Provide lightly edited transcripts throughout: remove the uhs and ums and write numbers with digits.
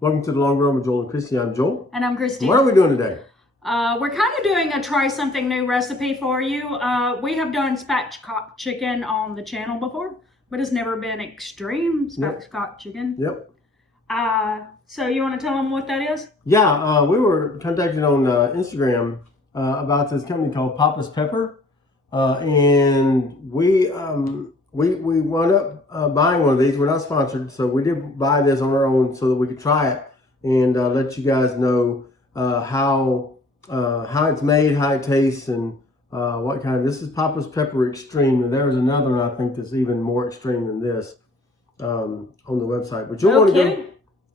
Welcome to the Long Run with Joel and Christy. I'm Joel. And I'm Christy. What are we doing today? We're kind of doing a try something new recipe for you. We have done spatchcock chicken on the channel before, but it's never been extreme spatchcock chicken. Yep. So you want to tell them what that is? Yeah, we were contacted on Instagram about this company called Papa's Pepper, and we wound up buying one of these. We're not sponsored, so we did buy this on our own so that we could try it and let you guys know how it's made, how it tastes, and what kind. This is Papa's Pepper Extreme, and there's another one I think that's even more extreme than this on the website. But you'll want to go.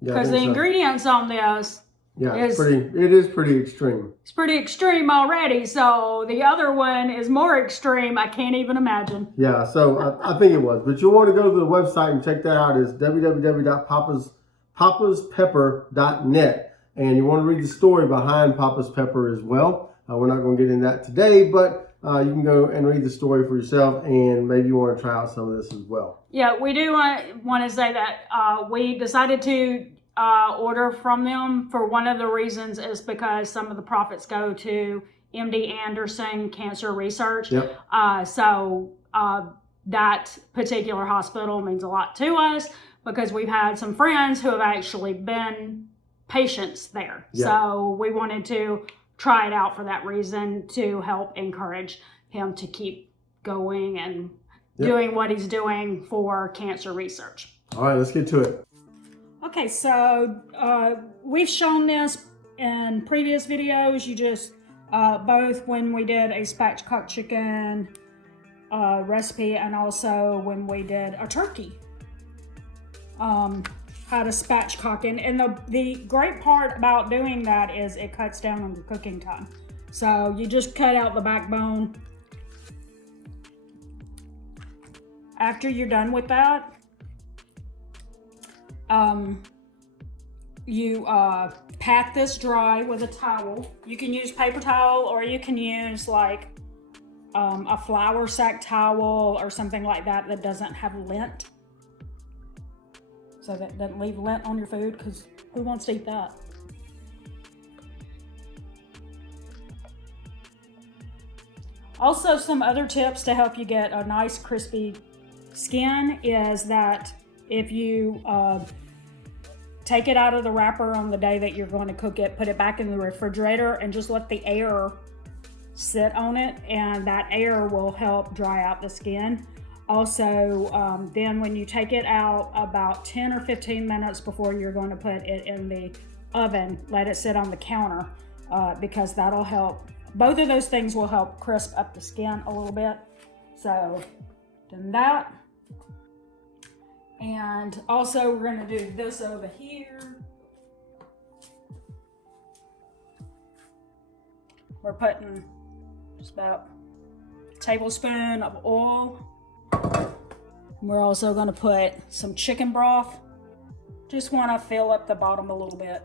Because the ingredients on this, it is pretty extreme. It's pretty extreme already. So the other one is more extreme. I can't even imagine. Yeah, so I think it was. But you'll want to go to the website and check that out. It's www.papaspepper.net. And you want to read the story behind Papa's Pepper as well. We're not going to get into that today, but you can go and read the story for yourself, and maybe you want to try out some of this as well. Yeah, we do want to say that we decided to order from them for one of the reasons is because some of the profits go to MD Anderson Cancer Research. Yep. So that particular hospital means a lot to us because we've had some friends who have actually been patients there. Yep. So we wanted to try it out for that reason to help encourage him to keep going and doing what he's doing for cancer research. All right, let's get to it. Okay, so we've shown this in previous videos. You just, both when we did a spatchcock chicken recipe and also when we did a turkey. How to spatchcock it. And the great part about doing that is it cuts down on your cooking time. So you just cut out the backbone. After you're done with that, you pat this dry with a towel. You can use paper towel or you can use like a flour sack towel or something like that that doesn't have lint. So that doesn't leave lint on your food, because who wants to eat that? Also, some other tips to help you get a nice crispy skin is that if you take it out of the wrapper on the day that you're going to cook it, put it back in the refrigerator and just let the air sit on it, and that air will help dry out the skin. Also, then when you take it out about 10 or 15 minutes before you're going to put it in the oven, let it sit on the counter because that'll help. Both of those things will help crisp up the skin a little bit. So, done that. And also we're going to do this over here. We're putting just about a tablespoon of oil. We're also going to put some chicken broth. Just want to fill up the bottom a little bit.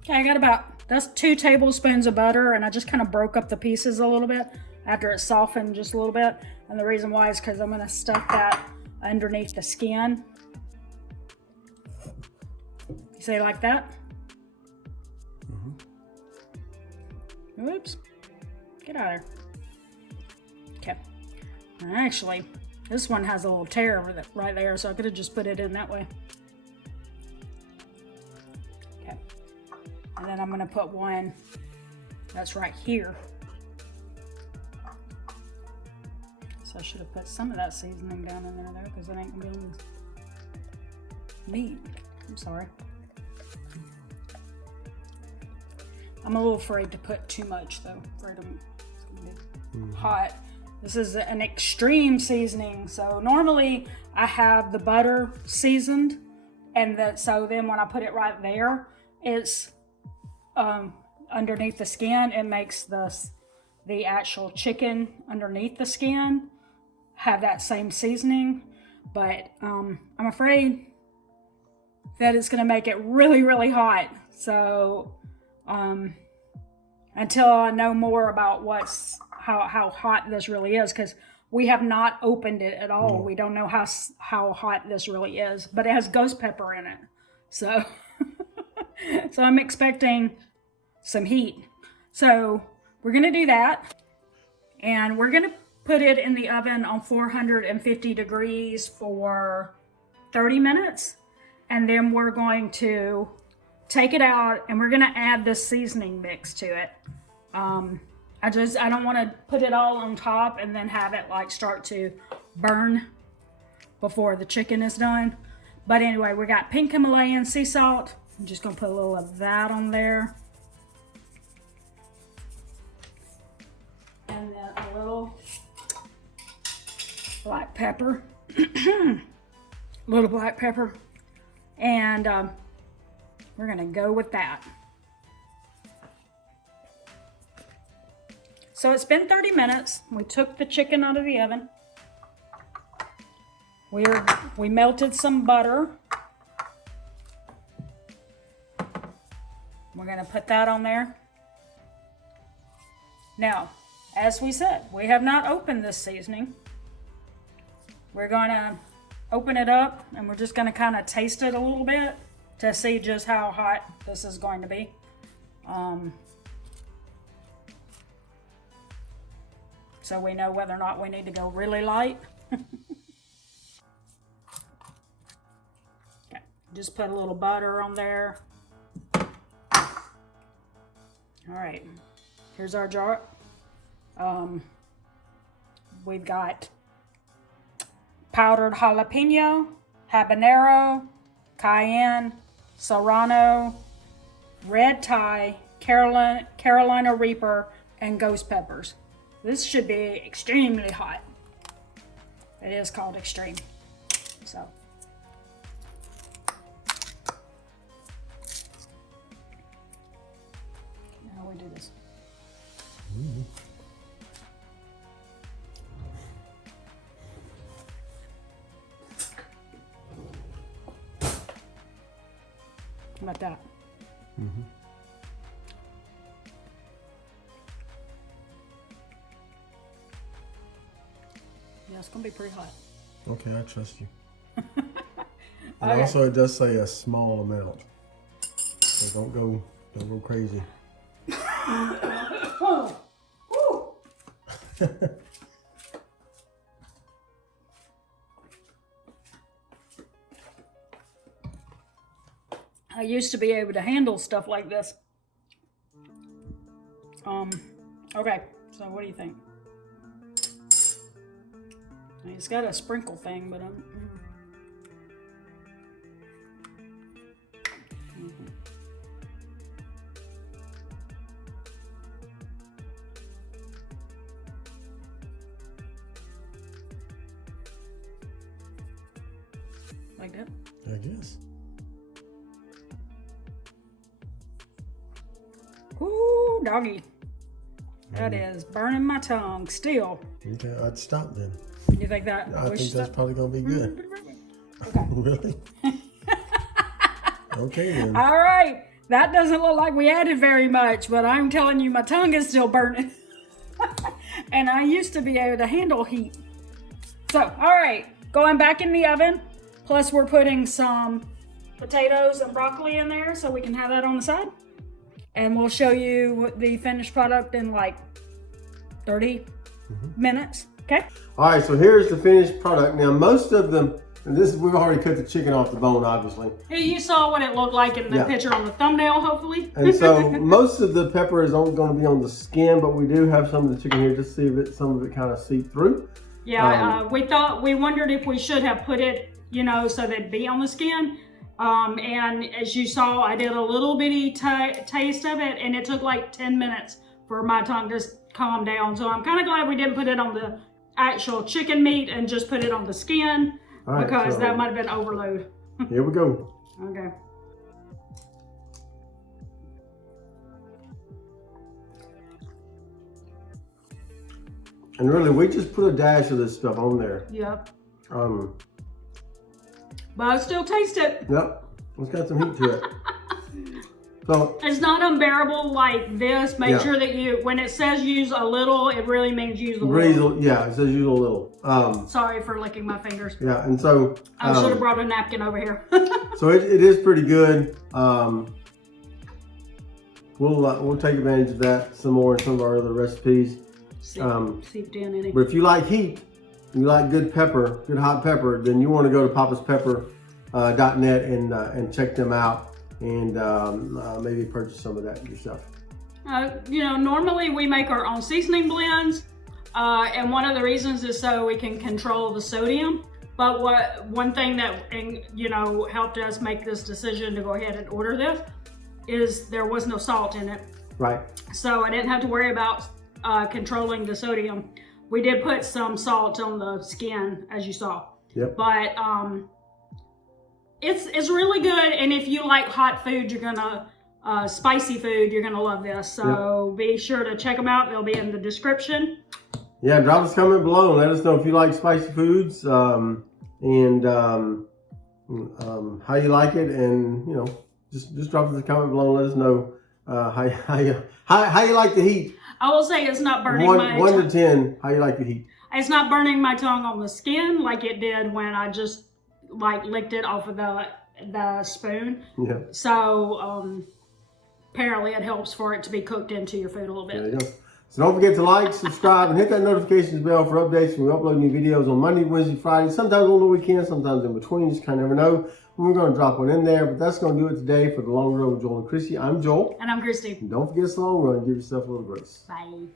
Okay, I got that's 2 tablespoons of butter, and I just kind of broke up the pieces a little bit after it softened just a little bit. And the reason why is because I'm going to stuff that underneath the skin. You see, like that? Mm-hmm. Oops. Get out of there. Okay. And actually, this one has a little tear over right there, so I could have just put it in that way. Okay. And then I'm going to put one that's right here. So I should have put some of that seasoning down in there, though, because it ain't going to be on the meat. I'm sorry. I'm a little afraid to put too much, though. Afraid it's gonna be hot. This is an extreme seasoning. So normally I have the butter seasoned, and so then when I put it right there, it's underneath the skin. It makes the actual chicken underneath the skin have that same seasoning. But I'm afraid that it's gonna make it really, really hot. So until I know more about how hot this really is, because We have not opened it at all. We don't know how hot this really is, but it has ghost pepper in it. So, so I'm expecting some heat. So we're gonna do that, and we're gonna put it in the oven on 450 degrees for 30 minutes. And then we're going to take it out and we're gonna add this seasoning mix to it. I don't wanna put it all on top and then have it like start to burn before the chicken is done. But anyway, we got pink Himalayan sea salt. I'm just gonna put a little of that on there. And then a little black pepper. Little black pepper. And we're gonna go with that. So it's been 30 minutes. We took the chicken out of the oven. We melted some butter. We're gonna put that on there. Now, as we said, we have not opened this seasoning. We're gonna open it up and we're just gonna kind of taste it a little bit to see just how hot this is going to be. So we know whether or not we need to go really light. Okay. Just put a little butter on there. All right, here's our jar. We've got powdered jalapeno, habanero, cayenne, serrano, red Thai, Carolina Reaper, and ghost peppers. This should be extremely hot. It is called extreme. So. How we do this? How about that? Mm-hmm. Yeah, it's gonna be pretty hot. Okay, I trust you. And okay. Also, it does say a small amount, so don't go crazy. I used to be able to handle stuff like this. Okay, so what do you think? It's got a sprinkle thing, but like that? I guess. Ooh, doggy. That is burning my tongue still. Okay, I'd stop then. You think that? I think that's probably going to be good. Okay. Really? Okay then. All right. That doesn't look like we added very much, but I'm telling you, my tongue is still burning. And I used to be able to handle heat. So, all right. Going back in the oven. Plus, we're putting some potatoes and broccoli in there so we can have that on the side. And we'll show you the finished product in like 30 minutes. Okay. All right, so here's the finished product. Now, most of them, and this is, we've already cut the chicken off the bone, obviously. You saw what it looked like in the picture on the thumbnail, hopefully. And so most of the pepper is only going to be on the skin, but we do have some of the chicken here just to see if some of it kind of seep through. Yeah, we wondered if we should have put it, you know, so they'd be on the skin. And as you saw, I did a little bitty taste of it, and it took like 10 minutes for my tongue to calm down. So I'm kind of glad we didn't put it on the actual chicken meat and just put it on the skin, right, because that might have been overload. Here we go. Okay. And really, we just put a dash of this stuff on there. Yep. But I still taste it. Yep. It's got some heat to it. So it's not unbearable like this. Make Yeah. sure that when it says use a little, it really means use a little. Breeze, yeah, it says use a little. Sorry for licking my fingers. Yeah, and so I should have brought a napkin over here. so it is pretty good. We'll take advantage of that some more in some of our other recipes. Seeped in any. But if you like heat, you like good pepper, good hot pepper, then you want to go to papaspepper.net and check them out and maybe purchase some of that yourself. Normally we make our own seasoning blends, and one of the reasons is so we can control the sodium. But one thing that helped us make this decision to go ahead and order this is there was no salt in it. Right. So I didn't have to worry about controlling the sodium. We did put some salt on the skin, as you saw. Yep. But it's really good, and if you like hot food, you're gonna spicy food, you're gonna love this. So be sure to check them out. They'll be in the description. Yeah, drop us a comment below and let us know if you like spicy foods and how you like it, and just drop us a comment below and let us know how you like the heat. I will say it's not burning 1 to 10, how you like the heat. It's not burning my tongue on the skin like it did when I just licked it off of the spoon. Yeah. So apparently it helps for it to be cooked into your food a little bit. There you go. So don't forget to like, subscribe, and hit that notifications bell for updates when we upload new videos on Monday, Wednesday, Friday, sometimes on the weekend, sometimes in between. You just kind of never know when we're going to drop one in there. But that's going to do it today for The Long Road with Joel and Chrissy. I'm Joel. And I'm Christy. And don't forget it's the long run. Give yourself a little grace. Bye.